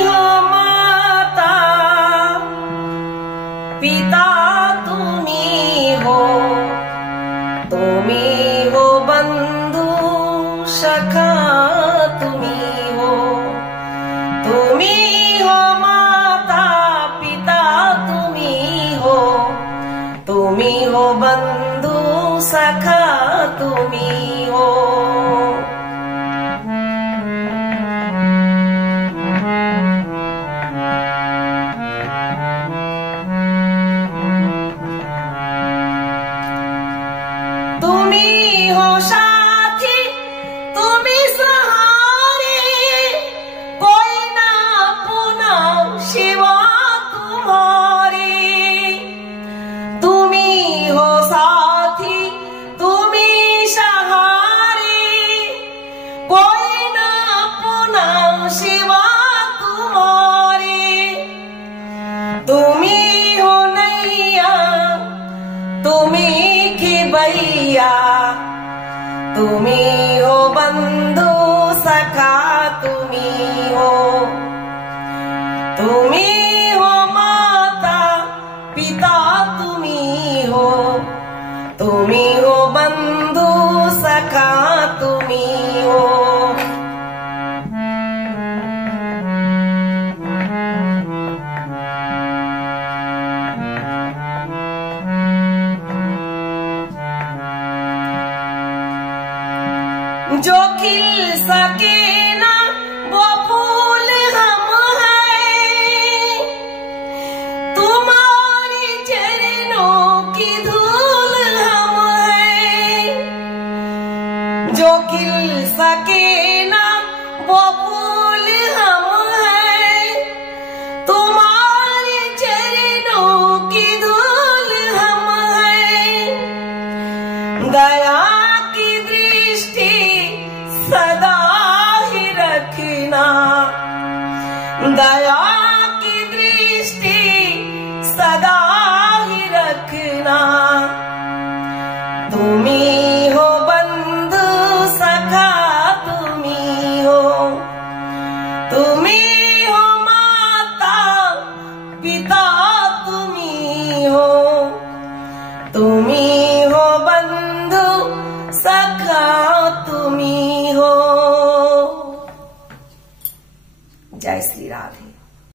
हो माता पिता तुम्ही हो बंधु सखा तुम्ही हो माता पिता तुम्ही हो बंधु सखा तुम्ही हो। तुम्ही हो साथी तुम्ही सहारे कोई ना अपना शिवा तुम्हारी। तुम्ही हो साथी तुम्ही सहारे कोई ना अपना शिवा तुम्हारी। तुम्ही हो नैया तुम्ही भैया तुम्ही हो बंधु सखा तुम्ही हो माता पिता तुम्ही हो बंधु सखा तुम्ही हो। जो खिल सके ना वो फूल हम हैं तुम्हारी चरणों की धूल हम हैं। जो खिल सके ना वो फूल हम हैं तुम्हारी चरणों की धूल हम हैं। दया सदा ही रखना दया की दृष्टि सदा ही रखना। तुम्ही